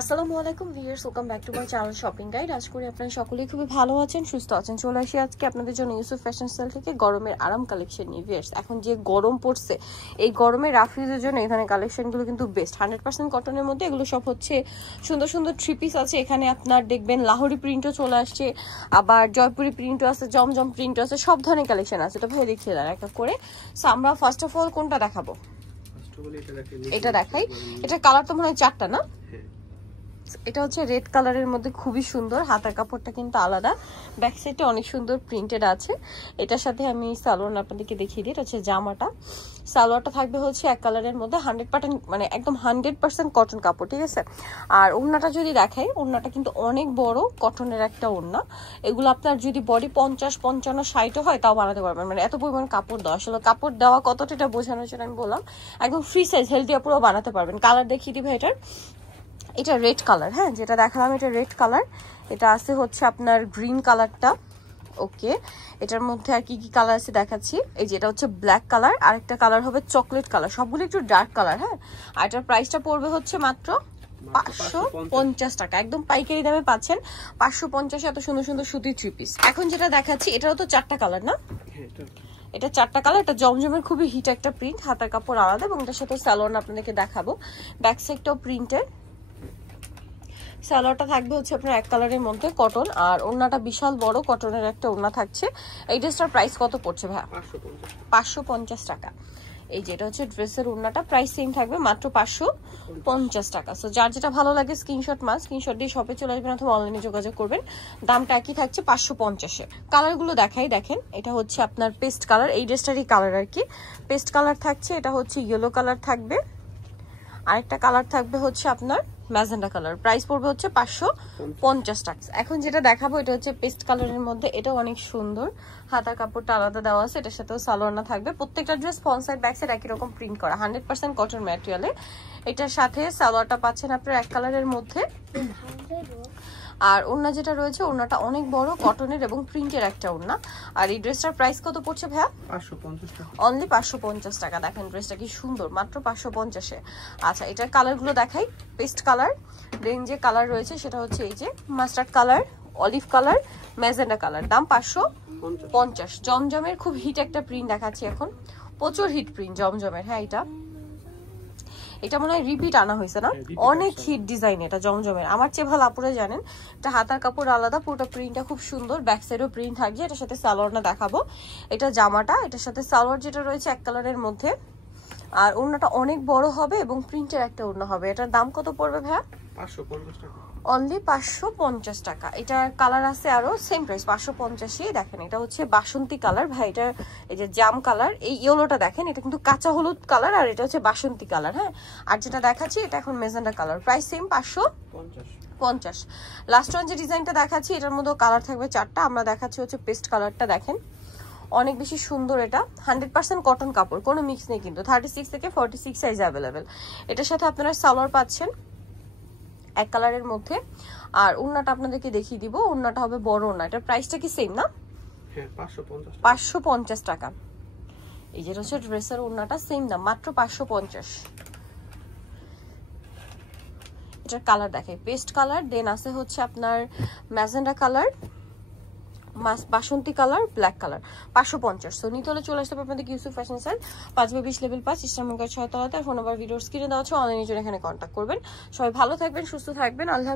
আসসালামু আলাইকুম viewers, welcome back to my channel shopping guide. আশা করি আপনারা সকলেই খুবই ভালো আছেন, সুস্থ আছেন। চলে আসি আজকে আপনাদের জন্য ইউসুফ ফ্যাশন স্টাইল থেকে গরমের আরাম কালেকশন নিয়ে। ভিউয়ার্স, এখন যে গরম পড়ছে, এই গরমে রাফিউজের জন্য এখানে কালেকশনগুলো কিন্তু বেস্ট। 100% কটনের মধ্যে এগুলো সব হচ্ছে সুন্দর সুন্দর থ্রি পিস আছে। এখানে আপনার দেখবেন লাহোরি প্রিন্টও চলে আসছে, আবার জয়পুরি প্রিন্টও আছে, জমজম প্রিন্টও আছে, সব ধরনের কালেকশন আছে। তো ভাই দেখিয়ে দেন এক এক করে। সো আমরা ফার্স্ট অফ অল কোনটা দেখাবো? এটা দেখাই। এটা কালার তো মনে হয় 4টা না? এটা হচ্ছে রেড কালারের মধ্যে, খুবই সুন্দর। হাতার কাপড়টা কিন্তু আলাদা, ব্যাক সাইডে অনেক সুন্দর প্রিন্টেড আছে। এটার সাথে আমি সালোয়ার আপনাদেরকে দেখিয়ে দিই। এটা হচ্ছে জামাটা। সালোয়ারটা থাকবে হচ্ছে এক কালারের মধ্যে, 100% মানে একদম 100% কটন কাপড়, ঠিক আছে। আর ওড়নাটা যদি দেখাই, ওড়নাটা কিন্তু অনেক বড় কটনের একটা ওড়না। এগুলো আপনার যদি বডি 50, 55, 60 হয় তাও বানাতে পারবেন, মানে এত পরিমাণ কাপড় দেওয়া। আসলে কাপড় দেওয়া কতটা এটা বোঝানোর জন্য আমি বললাম, একদম ফ্রি সাইজ হেলদি আপুরাও বানাতে পারবেন। কালার দেখিয়ে দিই ভাই। এটা রেড কালার, হ্যাঁ যেটা দেখালাম এটা রেড কালার। এটা আছে হচ্ছে আপনার গ্রিন কালারটা। ওকে, এটার মধ্যে আর কি কি কালার আছে দেখাচ্ছি। এই যে এটা হচ্ছে ব্ল্যাক কালার, আরেকটা কালার হবে চকলেট কালার, সবগুলো একটু ডার্ক কালার। হ্যাঁ, আর এটার প্রাইসটা পড়বে হচ্ছে মাত্র 550 টাকা। একদম পাইকারি দামে পাচ্ছেন 550। এত সুন্দর সুন্দর সুতির থ্রি পিস। এখন যেটা দেখাচ্ছি এটারও তো 4টা কালার না? এটা 4টা কালার। এটা জমজমের খুবই হিট একটা প্রিন্ট, হাতার কাপড় আলাদা, এবং এটার সাথে সালোয়ার আপনাদেরকে দেখাবো। ব্যাক সাইডটাও প্রিন্টের। সালোয়ারটা থাকবে হচ্ছে আপনার এক কালারের মধ্যে কটন, আর ওড়নাটা বিশাল বড় কটনের একটা ওড়না থাকছে। এই ড্রেসটার প্রাইস কত পড়ছে ভাই? 550 টাকা। এই যেটা হচ্ছে ড্রেসের ওড়নাটা, প্রাইস সেম থাকবে মাত্র 550 টাকা। সো যার যেটা ভালো লাগে স্ক্রিনশট স্ক্রিনশট দিয়ে শপে চলে আসবেন অথবা অনলাইনে যোগাযোগ করবেন। দামটা একই থাকছে 550-এ। কালারগুলো দেখাই, দেখেন এটা হচ্ছে আপনার পেস্ট কালার, এই ড্রেসটারই কালার আর কি। পেস্ট কালার থাকছে, এটা হচ্ছে ইয়েলো কালার থাকবে, আরেকটা কালার থাকবে হচ্ছে আপনার ম্যাজেন্ডা কালার। প্রাইস পড়বে হচ্ছে 550 টাকা। এখন যেটা দেখাবো এটা হচ্ছে পেস্ট কালারের মধ্যে, এটাও অনেক সুন্দর। হাতার কাপড়টা আলাদা দেওয়া আছে, এটার সাথেও সালোয়ার থাকবে। প্রত্যেকটা dress front side back side একই রকম প্রিন্ট করা, 100% কটন ম্যাটেরিয়ালে। এটার সাথে সালোয়ারটা পাচ্ছেন আপনার এক কালারের মধ্যে। আর ওড়না যেটা রয়েছে, ওড়নাটা অনেক বড় কটনের এবং প্রিন্টের একটা ওড়না। আর এই ড্রেসটার প্রাইস কত পড়ছে ভাইয়া? 550 টাকা। অনলি 550 টাকা। দেখেন ড্রেসটা কি সুন্দর, মাত্র 550-এ। আচ্ছা, এটার কালারগুলো দেখাই। পেস্ট কালার, দেন যে কালার রয়েছে সেটা হচ্ছে এই যে mustard colour, olive colour, magenta colour. দাম 550। জমজমের খুব হিট একটা প্রিন্ট দেখাচ্ছি এখন, প্রচুর হিট প্রিন্ট জমজমের। হ্যাঁ, এটা মনে হয় রিপিট আনা হয়েছে না? অনেক হিট ডিজাইন এটা জমজমের, আমার চেয়ে ভালো আপুরা জানেন। এটা হাতার কাপড় আলাদা, পুরোটা প্রিন্টটা খুব সুন্দর। ব্যাক সাইডও প্রিন্ট থাকবে, এটার সাথে সালোয়ারটা দেখাবো। এটা জামাটা, এটার সাথে সালোয়ার যেটা রয়েছে এক কালারের মধ্যে। আর ওড়নাটা অনেক বড় হবে এবং প্রিন্টের একটা ওড়না হবে। এটার দাম কত পড়বে ভাইয়া? 550 টাকা। অনলি 550 টাকা। এটার কালার আছে আরো, সেম প্রাইস 550-ই। দেখেন এটা হচ্ছে বাসন্তী কালার ভাই, এটা এই যে জাম কালার। এই ইয়েলোটা দেখেন, এটা কিন্তু কাঁচা হলুদ কালার, আর এটা হচ্ছে বাসন্তী কালার। হ্যাঁ, আর যেটা দেখাচ্ছি এটা এখন magenta colour. Price same 550। Last one যে ডিজাইনটা দেখাচ্ছি, এটার মধ্যে কালার থাকবে 4টা। আমরা দেখাচ্ছি হচ্ছে পেস্ট কালারটা, দেখেন অনেক বেশি সুন্দর। এটা 100% কটন কাপড়, কোনো মিক্স নেই কিন্তু। 36 থেকে 46 সাইজ অ্যাভেলেবেল। এটার সাথে আপনারা সালোয়ার পাচ্ছেন এক কালারের মধ্যে। আর ওড়নাটা আপনাদেরকে দেখিয়ে দিব, ওড়নাটা হবে বড় ওড়না। এটার প্রাইসটা কি সেম না? হ্যাঁ, 550 টাকা। এই যে হচ্ছে ড্রেসের ওড়নাটা, সেম দাম, মাত্র 550। এটার কালার দেখাই, পেস্ট কালার, দেন আছে হচ্ছে আপনার ম্যাজেন্ডা কালার, বাসন্তী কালার, ব্ল্যাক কালার। 550। সো নিতে হলে চলে আসতে হবে আপনাদের Yusuf fashion style, 5/20 level 5, eastern 6 তলাতে। ফোন নাম্বার ভিডিওর স্ক্রিনে দেওয়া আছে, অনলাইনের জন্য এখানে কন্ট্যাক্ট করবেন। সবাই ভালো থাকবেন, সুস্থ থাকবেন, আল্লাহ।